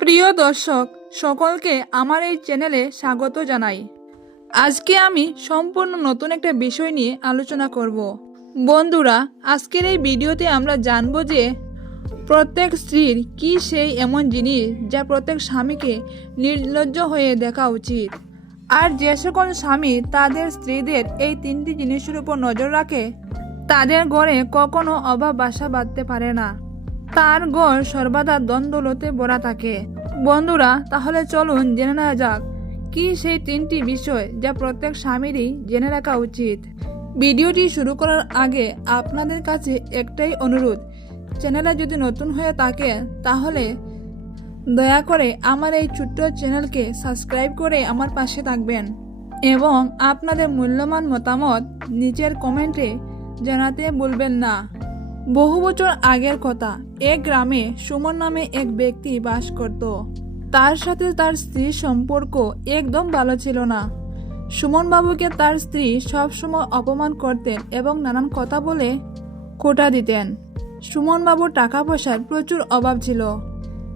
প্রিয় দর্শক সকলকে আমার এই চ্যানেলে স্বাগত জানাই। আজকে আমি সম্পূর্ণ নতুন একটা বিষয় নিয়ে আলোচনা করব। বন্ধুরা, আজকের এই ভিডিওতে আমরা জানব যে প্রত্যেক স্ত্রীর কি সেই এমন জিনিস যা প্রত্যেক স্বামীকে নির্লজ্জ হয়ে দেখা উচিত। আর যে সকল স্বামী তাদের স্ত্রীদের এই তিনটি জিনিসের উপর নজর রাখে তাদের ঘরে কখনো অভাব বাসা বাঁধতে পারে না, তার ঘর সর্বদা দ্বন্দ্বলতে ভরা থাকে। বন্ধুরা, তাহলে চলুন জেনে নেওয়া যাক কি সেই তিনটি বিষয় যা প্রত্যেক স্বামীরই জেনে রাখা উচিত। ভিডিওটি শুরু করার আগে আপনাদের কাছে একটাই অনুরোধ, চ্যানেলে যদি নতুন হয়ে থাকে তাহলে দয়া করে আমার এই ছোট্ট চ্যানেলকে সাবস্ক্রাইব করে আমার পাশে থাকবেন এবং আপনাদের মূল্যবান মতামত নিচের কমেন্টে জানাতে ভুলবেন না। বহু বছর আগের কথা, এক গ্রামে সুমন নামে এক ব্যক্তি বাস করত। তার সাথে তার স্ত্রীর সম্পর্ক একদম ভালো ছিল না। সুমন বাবুকে তার স্ত্রী সবসময় অপমান করতেন এবং নানান কথা বলে খোঁটা দিতেন। সুমন বাবুর টাকা পয়সার প্রচুর অভাব ছিল।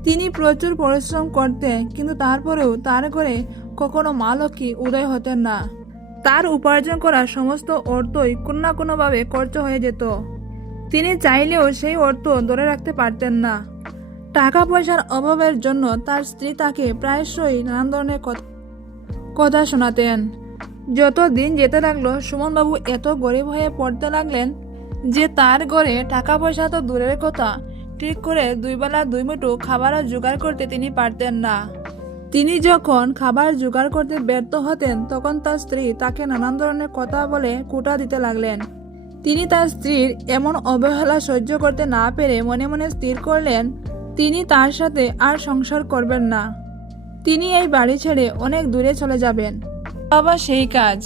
তিনি প্রচুর পরিশ্রম করতেন, কিন্তু তারপরেও তার ঘরে কখনো মা লক্ষ্মী উদয় হতেন না। তার উপার্জন করা সমস্ত অর্থই কোনো না কোনোভাবে খরচ হয়ে যেত। তিনি চাইলেও সেই অর্থ ধরে রাখতে পারতেন না। টাকা পয়সার অভাবের জন্য তার স্ত্রী তাকে প্রায়শই নানান ধরনের কথা শোনাতেন। যত দিন যেতে লাগলো সুমনবাবু এত গরিব হয়ে পড়তে লাগলেন যে তার ঘরে টাকা পয়সা তো দূরের কথা, ঠিক করে দুই বেলা দুই মুঠো খাবারও জোগাড় করতে তিনি পারতেন না। তিনি যখন খাবার জোগাড় করতে ব্যর্থ হতেন তখন তার স্ত্রী তাকে নানান ধরনের কথা বলে খোঁটা দিতে লাগলেন। তিনি তার স্ত্রীর এমন অবহেলা সহ্য করতে না পেরে মনে মনে স্থির করলেন তিনি তার সাথে আর সংসার করবেন না। তিনি এই বাড়ি ছেড়ে অনেক দূরে চলে যাবেন। বাবা সেই কাজ,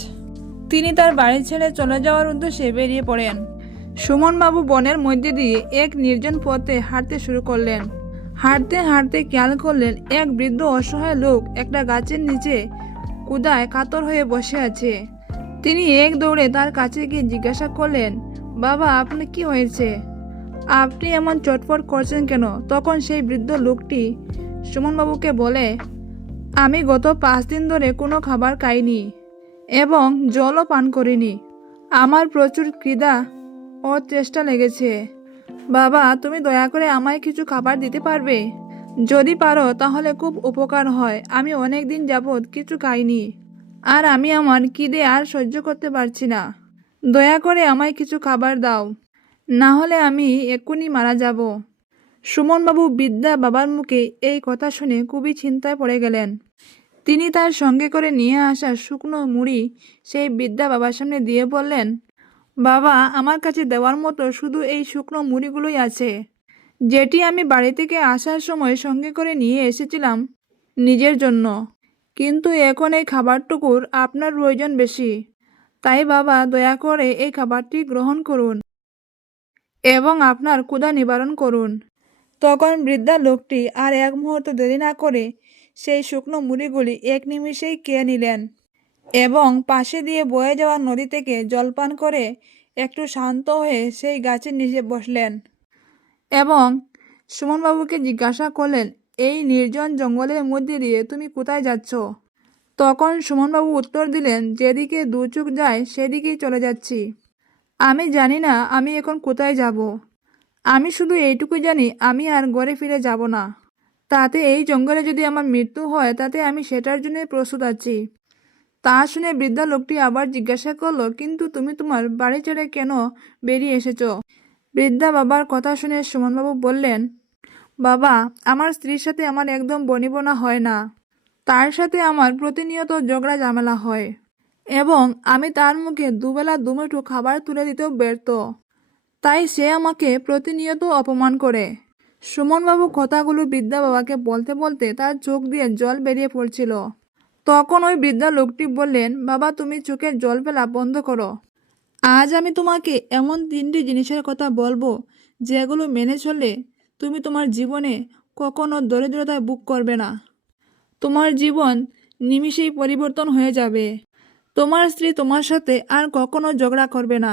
তিনি তার বাড়ি ছেড়ে চলে যাওয়ার উদ্দেশ্যে বেরিয়ে পড়েন। সুমনবাবু বনের মধ্যে দিয়ে এক নির্জন পথে হাঁটতে শুরু করলেন। হাঁটতে হাঁটতে খেয়াল করলেন এক বৃদ্ধ অসহায় লোক একটা গাছের নিচে ক্ষুধায় কাতর হয়ে বসে আছে। তিনি এক দৌড়ে তার কাছে গিয়ে জিজ্ঞাসা করলেন, বাবা, আপনি কি হয়েছে? আপনি এমন চটপট করছেন কেন? তখন সেই বৃদ্ধ লোকটি সুমনবাবুকে বলে, আমি গত 5 দিন ধরে কোনো খাবার খাইনি এবং জলও পান করিনি। আমার প্রচুর খিদা ও চেষ্টা লেগেছে। বাবা, তুমি দয়া করে আমায় কিছু খাবার দিতে পারবে? যদি পারো তাহলে খুব উপকার হয়। আমি অনেক দিন যাবৎ কিছু খাইনি আর আমি আমার খিদে আর সহ্য করতে পারছি না। দয়া করে আমায় কিছু খাবার দাও, না হলে আমি এক্ষুনি মারা যাব। সুমনবাবু বৃদ্ধা বাবার মুখে এই কথা শুনে খুবই চিন্তায় পড়ে গেলেন। তিনি তার সঙ্গে করে নিয়ে আসা শুকনো মুড়ি সেই বৃদ্ধা বাবার সামনে দিয়ে বললেন, বাবা, আমার কাছে দেওয়ার মতো শুধু এই শুকনো মুড়িগুলোই আছে, যেটি আমি বাড়ি থেকে আসার সময় সঙ্গে করে নিয়ে এসেছিলাম নিজের জন্য। কিন্তু এখন এই খাবারটুকুর আপনার প্রয়োজন বেশি। তাই বাবা, দয়া করে এই খাবারটি গ্রহণ করুন এবং আপনার ক্ষুধা নিবারণ করুন। তখন বৃদ্ধা লোকটি আর এক মুহূর্ত দেরি না করে সেই শুকনো মুড়িগুলি এক নিমিষেই খেয়ে নিলেন এবং পাশে দিয়ে বয়ে যাওয়া নদী থেকে জলপান করে একটু শান্ত হয়ে সেই গাছের নিচে বসলেন এবং সুমনবাবুকে জিজ্ঞাসা করলেন, এই নির্জন জঙ্গলের মধ্যে দিয়ে তুমি কোথায় যাচ্ছ? তখন সুমনবাবু উত্তর দিলেন, যেদিকে দু চোখ যায় সেদিকেই চলে যাচ্ছি। আমি জানি না আমি এখন কোথায় যাব। আমি শুধু এইটুকু জানি আমি আর ঘরে ফিরে যাব না। তাতে এই জঙ্গলে যদি আমার মৃত্যু হয় তাতে আমি সেটার জন্যই প্রস্তুত আছি। তা শুনে বৃদ্ধা লোকটি আবার জিজ্ঞাসা করলো, কিন্তু তুমি তোমার বাড়ি ছেড়ে কেন বেরিয়ে এসেছ? বৃদ্ধা বাবার কথা শুনে সুমনবাবু বললেন, বাবা, আমার স্ত্রীর সাথে আমার একদম বনিবনা হয় না। তার সাথে আমার প্রতিনিয়ত ঝগড়া ঝামেলা হয় এবং আমি তার মুখে দুবেলা দুমুঠো খাবার তুলে দিতেও ব্যর্থ। তাই সে আমাকে প্রতিনিয়ত অপমান করে। সুমনবাবু কথাগুলো বৃদ্ধা বাবাকে বলতে বলতে তার চোখ দিয়ে জল বেরিয়ে পড়ছিল। তখন ওই বৃদ্ধা লোকটি বললেন, বাবা, তুমি চোখের জল ফেলা বন্ধ করো। আজ আমি তোমাকে এমন 3টি জিনিসের কথা বলবো যেগুলো মেনে চললে তুমি তোমার জীবনে কখনো দরিদ্রতায় ভোগ করবে না। তোমার জীবন নিমিষেই পরিবর্তন হয়ে যাবে। তোমার স্ত্রী তোমার সাথে আর কখনো ঝগড়া করবে না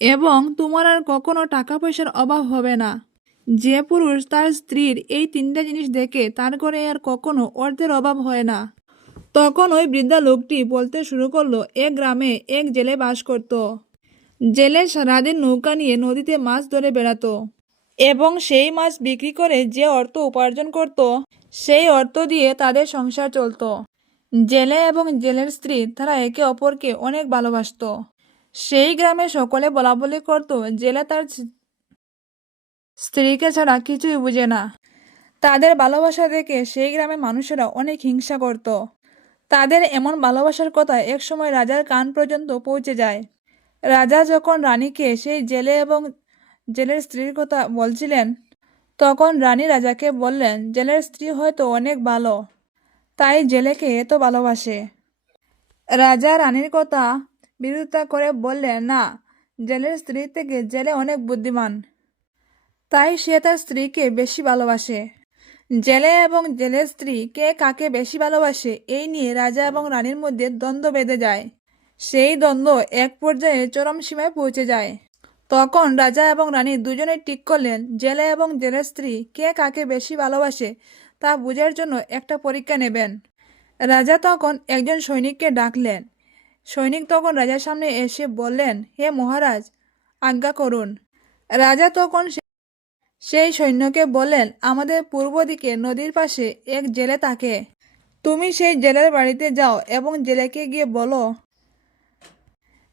এবং তোমার আর কখনো টাকা পয়সার অভাব হবে না। যে পুরুষ তার স্ত্রীর এই তিনটা জিনিস দেখে তার ঘরে আর কখনো অর্থের অভাব হয় না। তখন ওই বৃদ্ধা লোকটি বলতে শুরু করলো, এক গ্রামে এক জেলে বাস করত। জেলে সারাদিন নৌকা নিয়ে নদীতে মাছ ধরে বেড়াতো এবং সেই মাছ বিক্রি করে যে অর্থ উপার্জন করত সেই অর্থ দিয়ে তাদের সংসার চলতো। জেলে এবং জেলের স্ত্রী তারা একে অপরকে অনেক ভালোবাসতো। সেই গ্রামে সকলে বলাবলি করত, জেলে তার স্ত্রীকে ছাড়া কিছুই বুঝে না। তাদের ভালোবাসা দেখে সেই গ্রামের মানুষেরা অনেক হিংসা করত। তাদের এমন ভালোবাসার কথা একসময় রাজার কান পর্যন্ত পৌঁছে যায়। রাজা যখন রানীকে সেই জেলে এবং জেলের স্ত্রীর কথা বলছিলেন, তখন রানী রাজাকে বললেন, জেলের স্ত্রী হয়তো অনেক ভালো, তাই জেলেকে এত ভালোবাসে। রাজা রানীর কথা বিরোধিতা করে বললেন, না, জেলের স্ত্রী থেকে জেলে অনেক বুদ্ধিমান, তাই সে তার স্ত্রীকে বেশি ভালোবাসে। জেলে এবং জেলের স্ত্রী কে কাকে বেশি ভালোবাসে এই নিয়ে রাজা এবং রানীর মধ্যে দ্বন্দ্ব বেঁধে যায়। সেই দ্বন্দ্ব এক পর্যায়ে চরম সীমায় পৌঁছে যায়। তখন রাজা এবং রানী দুজনে ঠিক করলেন, জেলে এবং জেলের স্ত্রী কে কাকে বেশি ভালোবাসে তা বোঝার জন্য একটা পরীক্ষা নেবেন। রাজা তখন একজন সৈনিককে ডাকলেন। সৈনিক তখন রাজার সামনে এসে বললেন, হে মহারাজ, আজ্ঞা করুন। রাজা তখন সেই সৈন্যকে বললেন, আমাদের পূর্ব দিকে নদীর পাশে এক জেলে থাকে। তুমি সেই জেলের বাড়িতে যাও এবং জেলেকে গিয়ে বলো,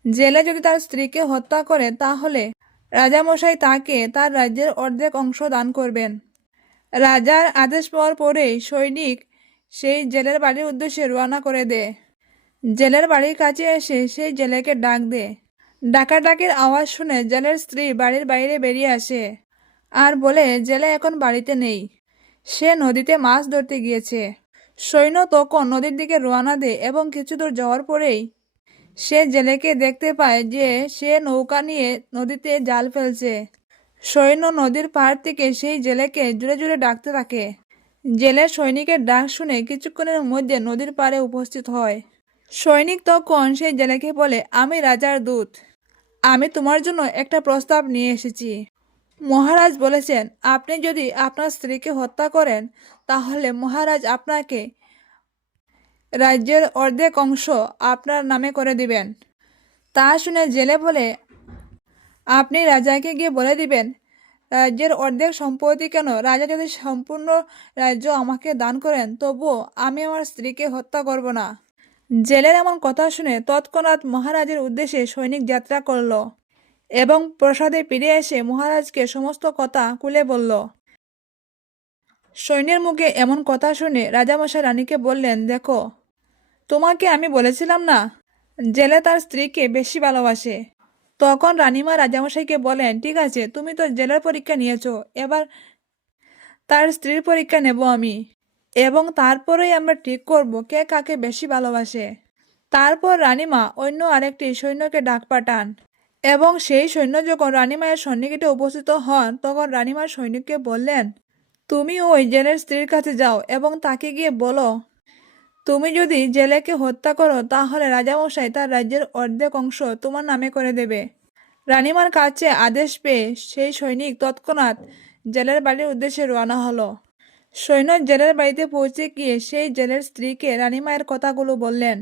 জেলে যদি তার স্ত্রীকে হত্যা করে তাহলে রাজামশাই তাকে তার রাজ্যের অর্ধেক অংশ দান করবেন। রাজার আদেশ পাওয়ার পরেই সৈনিক সেই জেলের বাড়ির উদ্দেশ্যে রওনা করে দেয়। জেলের বাড়ির কাছে এসে সেই জেলেকে ডাক দেয়। ডাকাডাকির আওয়াজ শুনে জেলের স্ত্রী বাড়ির বাইরে বেরিয়ে আসে আর বলে, জেলে এখন বাড়িতে নেই, সে নদীতে মাছ ধরতে গিয়েছে। সৈন্য তখন নদীর দিকে রওনা দেয় এবং কিছু দূর যাওয়ার পরেই সে জেলেকে দেখতে পায় যে সে নৌকা নিয়ে নদীতে জাল ফেলছে। সৈন্য নদীর পাড় থেকে সেই জেলেকে জোরে জোরে ডাকতে থাকে। জেলে সৈনিকের ডাক শুনে কিছুক্ষণের মধ্যে নদীর পাড়ে উপস্থিত হয়। সৈনিক তখন সেই জেলেকে বলে, আমি রাজার দূত, আমি তোমার জন্য একটা প্রস্তাব নিয়ে এসেছি। মহারাজ বলেছেন, আপনি যদি আপনার স্ত্রীকে হত্যা করেন তাহলে মহারাজ আপনাকে রাজ্যের অর্ধেক অংশ আপনার নামে করে দিবেন। তা শুনে জেলে বলে, আপনি রাজাকে গিয়ে বলে দিবেন, রাজ্যের অর্ধেক সম্পত্তি কেন, রাজা যদি সম্পূর্ণ রাজ্য আমাকে দান করেন তবুও আমি আমার স্ত্রীকে হত্যা করব না। জেলের এমন কথা শুনে তৎক্ষণাৎ মহারাজের উদ্দেশ্যে সৈনিক যাত্রা করল এবং প্রাসাদে ফিরে এসে মহারাজকে সমস্ত কথা খুলে বলল। সৈন্যের মুখে এমন কথা শুনে রাজামশাই রানীকে বললেন, দেখো, তোমাকে আমি বলেছিলাম না, জেলে তার স্ত্রীকে বেশি ভালোবাসে। তখন রানীমা রাজামশাইকে বলেন, ঠিক আছে, তুমি তো জেলের পরীক্ষা নিয়েছো, এবার তার স্ত্রীর পরীক্ষা নেব আমি, এবং তারপরেই আমরা ঠিক করব কে কাকে বেশি ভালোবাসে। তারপর রানীমা অন্য আরেকটি সৈন্যকে ডাক পাঠান এবং সেই সৈন্য যখন রানীমায়ের সন্নিকটে উপস্থিত হন তখন রানীমার সৈনিককে বললেন, তুমি ওই জেলের স্ত্রীর কাছে যাও এবং তাকে গিয়ে বলো, তুমি যদি জেলেকে হত্যা করো তাহলে রাজামশাই তার রাজ্যের অর্ধেক অংশ তোমার নামে করে দেবে। রানীমার কাছে আদেশ পেয়ে সেই সৈনিক তৎক্ষণাৎ জেলের বাড়ির উদ্দেশ্যে রওনা হলো। সৈন্য জেলের বাড়িতে পৌঁছে গিয়ে সেই জেলের স্ত্রীকে রানীমায়ের কথাগুলো বললেন।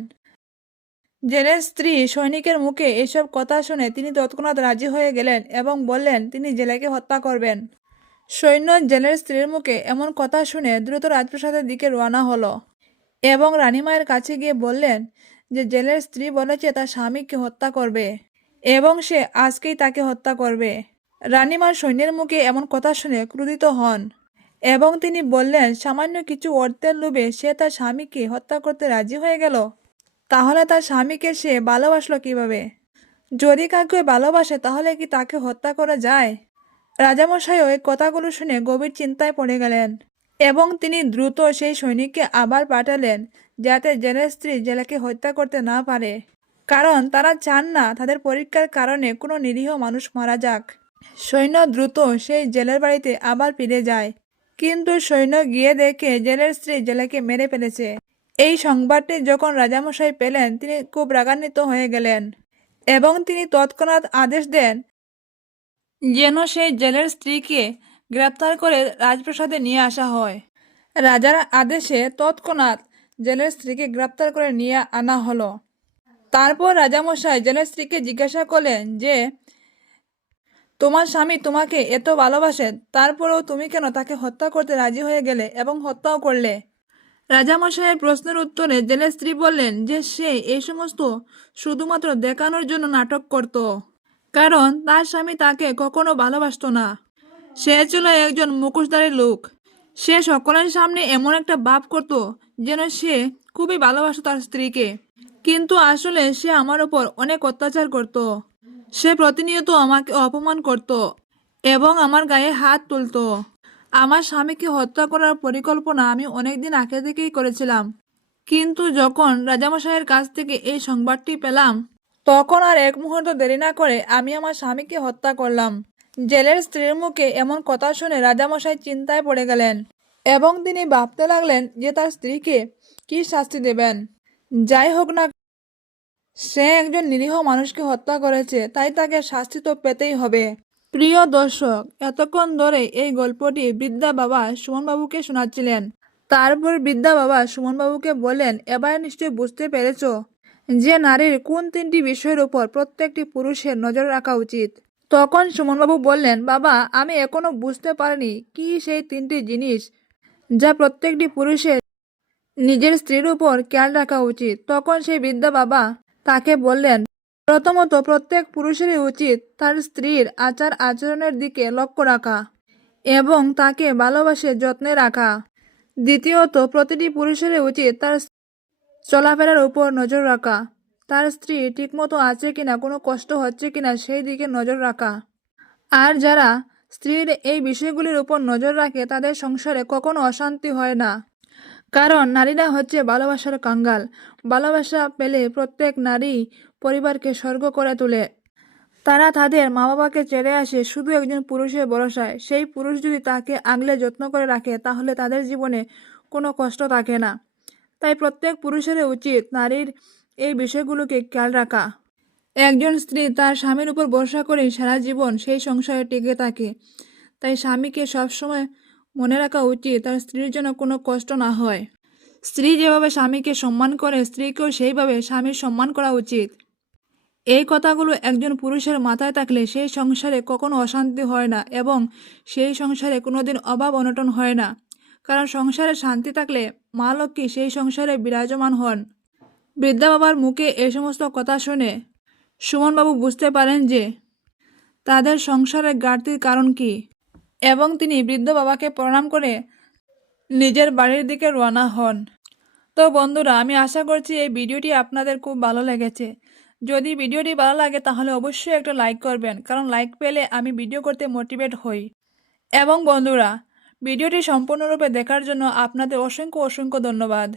জেলের স্ত্রী সৈনিকের মুখে এসব কথা শুনে তিনি তৎক্ষণাৎ রাজি হয়ে গেলেন এবং বললেন তিনি জেলেকে হত্যা করবেন। সৈন্য জেলের স্ত্রীর মুখে এমন কথা শুনে দ্রুত রাজপ্রাসাদের দিকে রওনা হলো এবং রানীমায়ের কাছে গিয়ে বললেন যে জেলের স্ত্রী বলেছে তার স্বামীকে হত্যা করবে এবং সে আজকেই তাকে হত্যা করবে। রানীমার সৈন্যের মুখে এমন কথা শুনে ক্রোধিত হন এবং তিনি বললেন, সামান্য কিছু অর্থের লোভে সে তার স্বামীকে হত্যা করতে রাজি হয়ে গেল, তাহলে তার স্বামীকে সে ভালোবাসলো কিভাবে? যদি কাউকে ভালোবাসে তাহলে কি তাকে হত্যা করা যায়? রাজামশাইও এই কথাগুলো শুনে গভীর চিন্তায় পড়ে গেলেন এবং তিনি দ্রুত সেই সৈনিককে আবার পাঠালেন যাতে জেলের স্ত্রী জেলেকে হত্যা করতে না পারে, কারণ তারা চান না তাদের পরীক্ষার কারণে কোনো নিরীহ মানুষ মারা যাক। সৈন্য দ্রুত সেই জেলের বাড়িতে আবার ফিরে যায়, কিন্তু সৈন্য গিয়ে দেখে জেলের স্ত্রী জেলেকে মেরে ফেলেছে। এই সংবাদটি যখন রাজামশাই পেলেন তিনি খুব রাগান্বিত হয়ে গেলেন এবং তিনি তৎক্ষণাৎ আদেশ দেন যেন সেই জেলের স্ত্রীকে গ্রেপ্তার করে রাজপ্রাসাদে নিয়ে আসা হয়। রাজার আদেশে তৎক্ষণাৎ জেলের স্ত্রীকে গ্রেপ্তার করে নিয়ে আনা হলো। তারপর রাজামশাই জেলের স্ত্রীকে জিজ্ঞাসা করলেন যে, তোমার স্বামী তোমাকে এত ভালোবাসে, তারপরেও তুমি কেন তাকে হত্যা করতে রাজি হয়ে গেলে এবং হত্যাও করলে? রাজামশাইয়ের প্রশ্নের উত্তরে জেলের স্ত্রী বললেন যে সে এই সমস্ত শুধুমাত্র দেখানোর জন্য নাটক করত, কারণ তার স্বামী তাকে কখনো ভালোবাসতো না। সে ছিল একজন মুখোশধারী লোক। সে সকলের সামনে এমন একটা ভাব করত যেন সে খুবই ভালোবাসত তার স্ত্রীকে, কিন্তু আসলে সে আমার উপর অনেক অত্যাচার করত। সে প্রতিনিয়ত আমাকে অপমান করত এবং আমার গায়ে হাত তুলত। আমার স্বামীকে হত্যা করার পরিকল্পনা আমি অনেকদিন আগে থেকেই করেছিলাম, কিন্তু যখন রাজামশাইয়ের কাছ থেকে এই সংবাদটি পেলাম, তখন আর এক মুহূর্ত দেরি না করে আমি আমার স্বামীকে হত্যা করলাম। জেলের স্ত্রীর মুখে এমন কথা শুনে রাজামশাই চিন্তায় পড়ে গেলেন এবং তিনি ভাবতে লাগলেন যে তার স্ত্রীকে কি শাস্তি দেবেন। যাই হোক না, সে একজন নিরীহ মানুষকে হত্যা করেছে, তাই তাকে শাস্তি তো পেতেই হবে। প্রিয় দর্শক, এতক্ষণ ধরে এই গল্পটি বৃদ্ধা বাবা সুমনবাবুকে শোনাচ্ছিলেন। তারপর বৃদ্ধা বাবা সুমনবাবুকে বললেন, এবার নিশ্চয়ই বুঝতে পেরেছ যে নারীর কোন 3টি বিষয়ের উপর প্রত্যেকটি পুরুষের নজর রাখা উচিত। তখন সুমনবাবু বললেন, বাবা, আমি এখনো বুঝতে পারিনি কি সেই 3টি জিনিস যা প্রত্যেকটি পুরুষের নিজের স্ত্রীর উপর খেয়াল রাখা উচিত। তখন সেই বৃদ্ধা বাবা তাকে বললেন, প্রথমত প্রত্যেক পুরুষেরই উচিত তার স্ত্রীর আচার আচরণের দিকে লক্ষ্য রাখা এবং তাকে ভালোবাসে যত্নে রাখা। দ্বিতীয়ত প্রতিটি পুরুষেরই উচিত তার চলাফেরার উপর নজর রাখা, তার স্ত্রী ঠিকমতো আছে কিনা, কোনো কষ্ট হচ্ছে কিনা সেই দিকে নজর রাখা। আর যারা স্ত্রীর এই বিষয়গুলির উপর নজর রাখে তাদের সংসারে কখনো অশান্তি হয় না, কারণ নারীরা হচ্ছে ভালোবাসার কাঙ্গাল। ভালোবাসা পেলে প্রত্যেক নারী পরিবারকে স্বর্গ করে তোলে। তারা তাদের মা বাবাকে ছেড়ে আসে শুধু একজন পুরুষের ভরসায়। সেই পুরুষ যদি তাকে আগলে যত্ন করে রাখে তাহলে তাদের জীবনে কোনো কষ্ট থাকে না। তাই প্রত্যেক পুরুষের উচিত নারীর এই বিষয়গুলোকে খেয়াল রাখা। একজন স্ত্রী তার স্বামীর উপর ভরসা করেই সারা জীবন সেই সংসারে টিকে থাকে। তাই স্বামীকে সবসময় মনে রাখা উচিত তার স্ত্রীর জন্য কোনো কষ্ট না হয়। স্ত্রী যেভাবে স্বামীকে সম্মান করে, স্ত্রীকেও সেইভাবে স্বামীর সম্মান করা উচিত। এই কথাগুলো একজন পুরুষের মাথায় থাকলে সেই সংসারে কখনো অশান্তি হয় না এবং সেই সংসারে কোনোদিন অভাব অনটন হয় না, কারণ সংসারে শান্তি থাকলে মা লক্ষ্মী সেই সংসারে বিরাজমান হন। বৃদ্ধা বাবার মুখে এই সমস্ত কথা শুনে সুমনবাবু বুঝতে পারেন যে তাদের সংসারের ঘাটতির কারণ কি, এবং তিনি বৃদ্ধ বাবাকে প্রণাম করে নিজের বাড়ির দিকে রওনা হন। তো বন্ধুরা, আমি আশা করছি এই ভিডিওটি আপনাদের খুব ভালো লেগেছে। যদি ভিডিওটি ভালো লাগে তাহলে অবশ্যই একটা লাইক করবেন, কারণ লাইক পেলে আমি ভিডিও করতে মোটিভেট হই। এবং বন্ধুরা, ভিডিওটি সম্পূর্ণরূপে দেখার জন্য আপনাদের অসংখ্য অসংখ্য ধন্যবাদ।